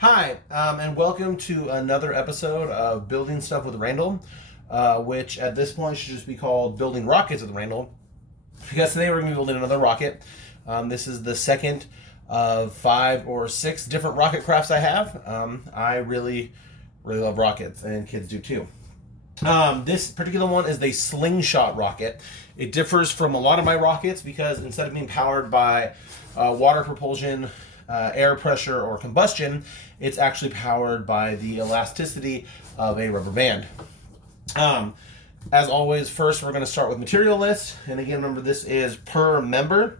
Hi, and welcome to another episode of Building Stuff with Randal, which at this point should just be called Building Rockets with Randal, because today we're going to be building another rocket. This is the second of 5 or 6 different rocket crafts I have. I really love rockets, and kids do too. This particular one is the slingshot rocket. It differs from a lot of my rockets because instead of being powered by water propulsion, air pressure, or combustion, it's actually powered by the elasticity of a rubber band. As always, first we're going to start with material list. And again, remember this is per member,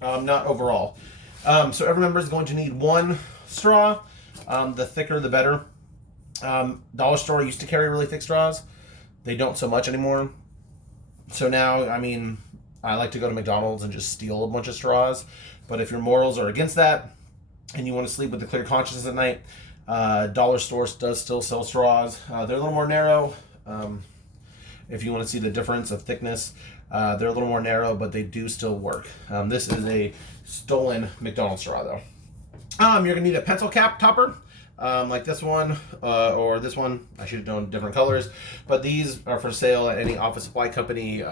not overall. So every member is going to need 1 straw. The thicker, the better. Dollar store used to carry really thick straws. They don't so much anymore. So now, I like to go to McDonald's and just steal a bunch of straws. But if your morals are against that and you want to sleep with a clear conscience at night, dollar store does still sell straws. They're a little more narrow. If you want to see the difference of thickness, they're a little more narrow, but they do still work. This is a stolen McDonald's straw, though. You're going to need a pencil cap topper. Like this one, or this one. I should have known different colors, but these are for sale at any office supply company,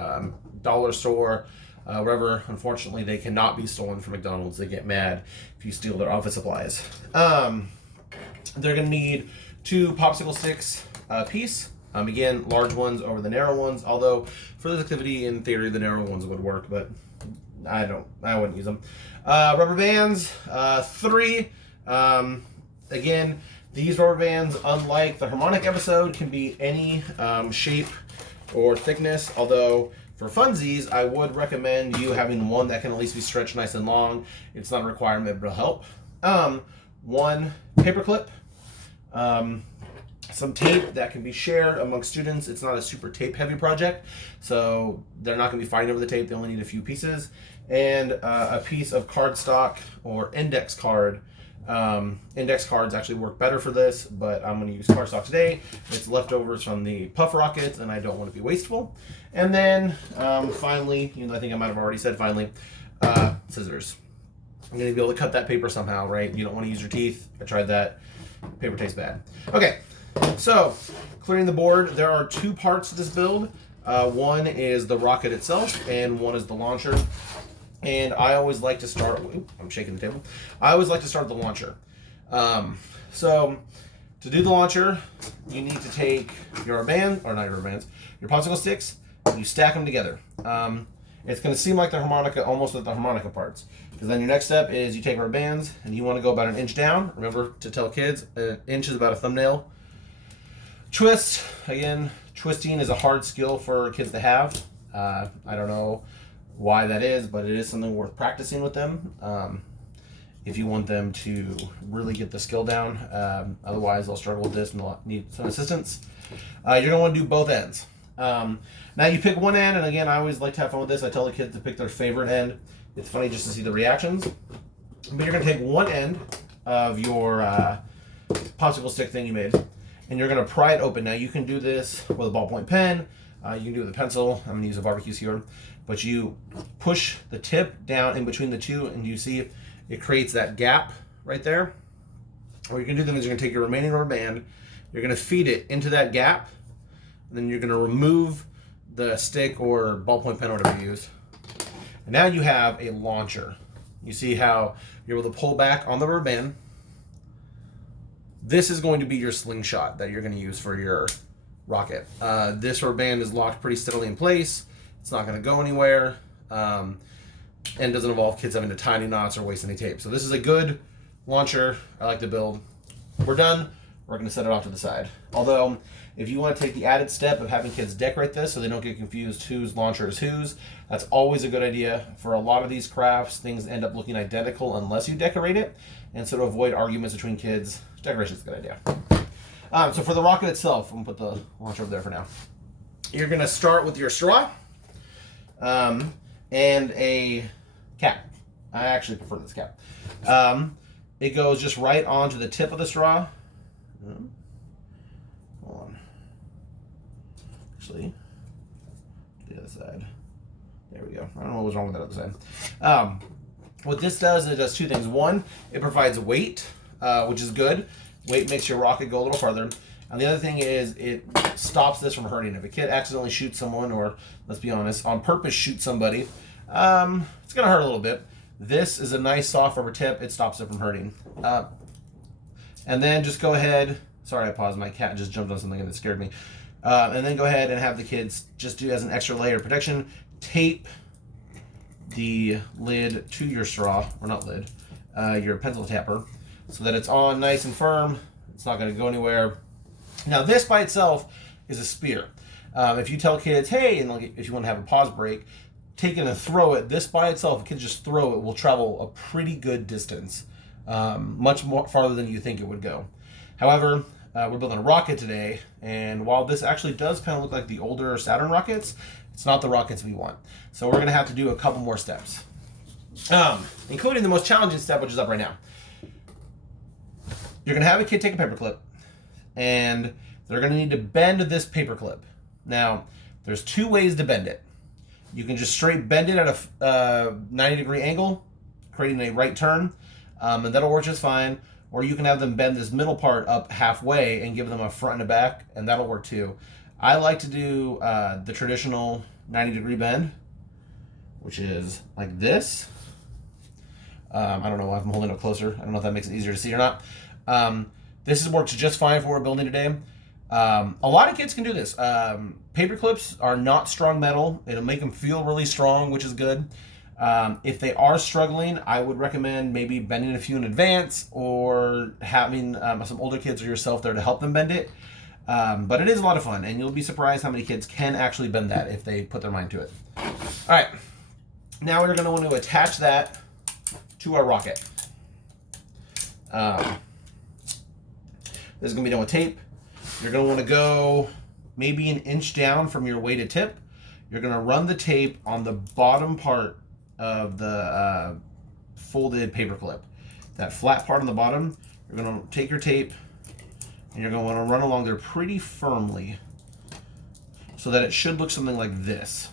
dollar store, wherever. Unfortunately, they cannot be stolen from McDonald's. They get mad if you steal their office supplies. They're going to need 2 popsicle sticks a piece. Again, large ones over the narrow ones, although for this activity, in theory, the narrow ones would work, but I wouldn't use them. Rubber bands, 3. Again, these rubber bands, unlike the harmonic episode, can be any shape or thickness, although for funsies, I would recommend you having one that can at least be stretched nice and long. It's not a requirement, but it'll help. 1 paper clip, some tape that can be shared among students. It's not a super tape heavy project, so they're not going to be fighting over the tape. They only need a few pieces, and a piece of cardstock or index card. Index cards actually work better for this, but I'm going to use cardstock today. It's leftovers from the puff rockets, and I don't want to be wasteful. And then finally, I think I might have already said finally, scissors. I'm going to be able to cut that paper somehow, right? You don't want to use your teeth. I tried that. Paper tastes bad. Okay, so clearing the board. There are 2 parts to this build. One is the rocket itself, and one is the launcher. And I always like to start. I'm shaking the table. I always like to start with the launcher. So to do the launcher, you need to take your band, or not your bands, your popsicle sticks, and you stack them together. It's going to seem like the harmonica, almost with the harmonica parts, because then your next step is you take rubber bands and you want to go about 1 inch down. Remember to tell kids 1 inch is about a thumbnail. Twist. Again, twisting is a hard skill for kids to have. I don't know why that is, but it is something worth practicing with them if you want them to really get the skill down. Otherwise, they'll struggle with this and they'll need some assistance. You're going to want to do both ends. Now you pick one end, and again, I always like to have fun with this. I tell the kids to pick their favorite end. It's funny just to see the reactions. But you're going to take one end of your popsicle stick thing you made, and you're going to pry it open. Now you can do this with a ballpoint pen. You can do it with a pencil. I'm going to use a barbecue skewer. But you push the tip down in between the 2, and you see it creates that gap right there. What you're going to do then is you're going to take your remaining rubber band, you're going to feed it into that gap, and then you're going to remove the stick or ballpoint pen or whatever you use. And now you have a launcher. You see how you're able to pull back on the rubber band. This is going to be your slingshot that you're going to use for your rocket. This rubber band is locked pretty steadily in place. It's not going to go anywhere, and doesn't involve kids having to tie any knots or waste any tape. So this is a good launcher. I like to build. We're done. We're going to set it off to the side. Although, if you want to take the added step of having kids decorate this so they don't get confused whose launcher is whose, that's always a good idea. For a lot of these crafts, things end up looking identical unless you decorate it. And so to avoid arguments between kids, decoration is a good idea. So for the rocket itself, I'm going to put the launcher over there for now. You're going to start with your straw. And a cap. I actually prefer this cap. It goes just right onto the tip of the straw. Hold on. Actually, the other side. There we go. I don't know what was wrong with that other side. What this does, it does 2 things. 1, it provides weight which is good. Weight makes your rocket go a little farther. And the other thing is it stops this from hurting. If a kid accidentally shoots someone, or let's be honest, on purpose shoots somebody, it's going to hurt a little bit. This is a nice soft rubber tip. It stops it from hurting. And then just go ahead. Sorry, I paused. My cat just jumped on something and it scared me. And then go ahead and have the kids just do, as an extra layer of protection, tape the lid to your straw, or not lid, your pencil tapper, so that it's on nice and firm. It's not going to go anywhere. Now this by itself is a spear. If you tell kids, hey, and if you want to have a pause break, take it and throw it. This by itself, kids just throw it, will travel a pretty good distance, much more farther than you think it would go. However, we're building a rocket today, and while this actually does kind of look like the older Saturn rockets, it's not the rockets we want. So we're going to have to do a couple more steps, including the most challenging step, which is up right now. You're going to have a kid take a paperclip, and they're going to need to bend this paperclip. Now, there's two ways to bend it. You can just straight bend it at a 90-degree angle, creating a right turn, and that'll work just fine. Or you can have them bend this middle part up halfway and give them a front and a back, and that'll work too. I like to do the traditional 90-degree bend, which is like this. I don't know if I'm holding it closer. I don't know if that makes it easier to see or not. This works just fine for what we're building today. A lot of kids can do this. Paper clips are not strong metal. It'll make them feel really strong, which is good. If they are struggling, I would recommend maybe bending a few in advance, or having some older kids or yourself there to help them bend it. But it is a lot of fun, and you'll be surprised how many kids can actually bend that if they put their mind to it. All right, now we're going to want to attach that to our rocket. This is going to be done with tape. You're going to want to go maybe an inch down from your weighted tip. You're going to run the tape on the bottom part of the folded paper clip. That flat part on the bottom, you're going to take your tape and you're going to want to run along there pretty firmly so that it should look something like this.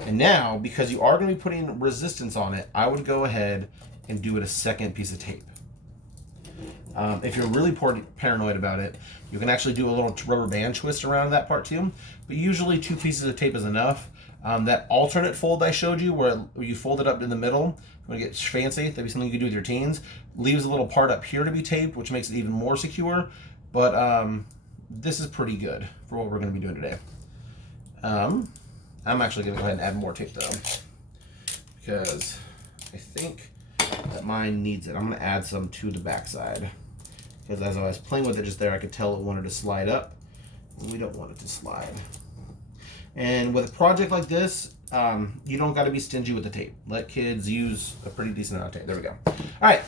And now, because you are going to be putting resistance on it, I would go ahead and do it a second piece of tape. If you're really paranoid about it, you can actually do a little rubber band twist around that part too, but usually 2 pieces of tape is enough. That alternate fold I showed you, where you fold it up in the middle, if you want to get fancy, that'd be something you could do with your teens, leaves a little part up here to be taped, which makes it even more secure, but this is pretty good for what we're going to be doing today. I'm actually going to go ahead and add more tape though, because I think that mine needs it. I'm going to add some to the back side, because as I was playing with it just there, I could tell it wanted to slide up, and we don't want it to slide. And with a project like this, you don't got to be stingy with the tape. Let kids use a pretty decent amount of tape. There we go. All right.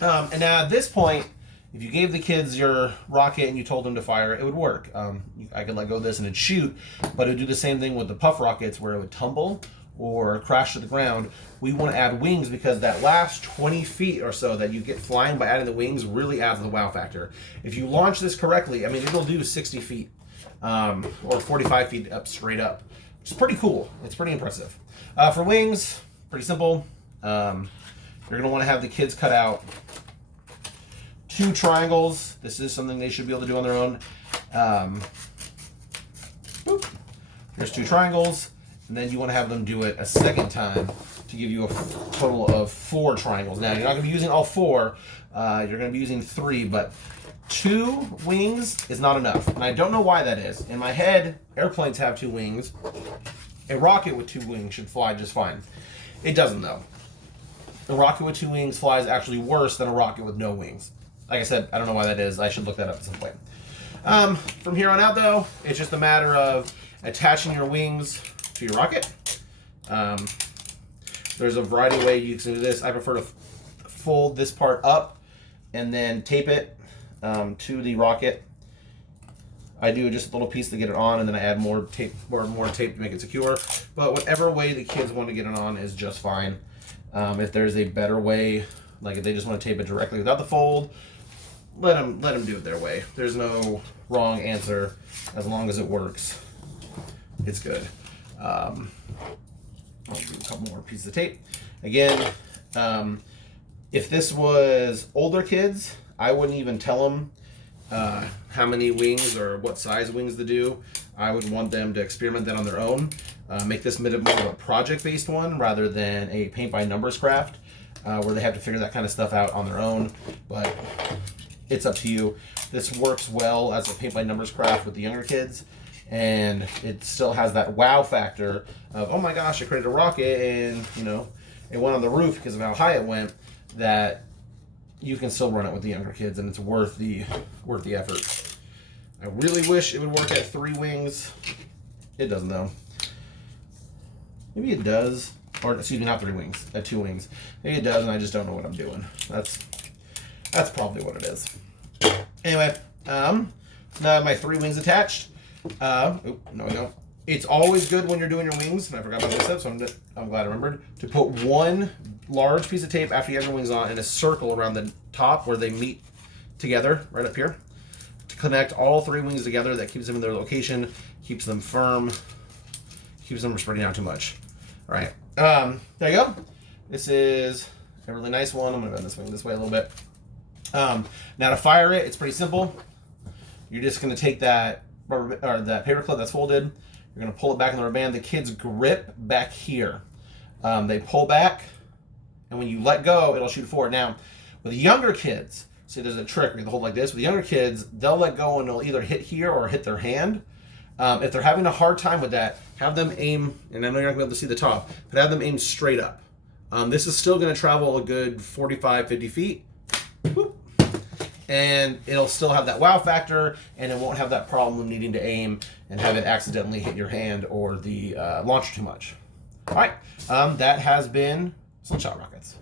And now at this point, if you gave the kids your rocket and you told them to fire, it would work. I could let go of this and it'd shoot, but it would do the same thing with the puff rockets, where it would tumble or crash to the ground. We want to add wings, because that last 20 feet or so that you get flying by adding the wings really adds the wow factor. If you launch this correctly, I mean, it'll do 60 feet or 45 feet up straight up, which is pretty cool. It's pretty impressive. For wings, pretty simple. You're going to want to have the kids cut out 2 triangles. This is something they should be able to do on their own. Here's 2 triangles. And then you want to have them do it a second time to give you a total of 4 triangles. Now, you're not going to be using all 4. You're going to be using 3, but 2 wings is not enough. And I don't know why that is. In my head, airplanes have 2 wings. A rocket with 2 wings should fly just fine. It doesn't, though. A rocket with 2 wings flies actually worse than a rocket with no wings. Like I said, I don't know why that is. I should look that up at some point. From here on out, though, it's just a matter of attaching your wings to your rocket. There's a variety of ways you can do this. I prefer to fold this part up and then tape it to the rocket. I do just a little piece to get it on, and then I add more tape to make it secure. But whatever way the kids want to get it on is just fine. If there's a better way, like if they just want to tape it directly without the fold, let them do it their way. There's no wrong answer as long as it works. It's good. I'll do a couple more pieces of tape. Again, If this was older kids, I wouldn't even tell them how many wings or what size wings to do. I would want them to experiment that on their own. Make this more of a project-based one rather than a paint-by-numbers craft where they have to figure that kind of stuff out on their own. But it's up to you. This works well as a paint-by-numbers craft with the younger kids, and it still has that wow factor of, oh my gosh, I created a rocket and, you know, it went on the roof because of how high it went, that you can still run it with the younger kids, and it's worth the effort. I really wish it would work at 3 wings. It doesn't though. Maybe it does, or excuse me, not 3 wings, at 2 wings. Maybe it does, and I just don't know what I'm doing. That's probably what it is. Anyway, now I have my 3 wings attached. No, we don't. It's always good when you're doing your wings, and I forgot about this step, so I'm glad I remembered, to put one large piece of tape after you have your wings on in a circle around the top where they meet together, right up here, to connect all 3 wings together. That keeps them in their location, keeps them firm, keeps them from spreading out too much. All right, there you go. This is a really nice one. I'm gonna bend this wing this way a little bit. Now to fire it, it's pretty simple. You're just gonna take that rubber or that paper clip that's folded. You're gonna pull it back in the rubber band. The kids grip back here. They pull back, and when you let go, it'll shoot forward. Now, with the younger kids, see, there's a trick. You have to hold like this. With the younger kids, they'll let go and it'll either hit here or hit their hand. If they're having a hard time with that, have them aim, and I know you're not gonna be able to see the top, but have them aim straight up. This is still gonna travel a good 45, 50 feet. Whoop. And it'll still have that wow factor, and it won't have that problem of needing to aim and have it accidentally hit your hand or the launcher too much. All right, that has been Slingshot Rockets.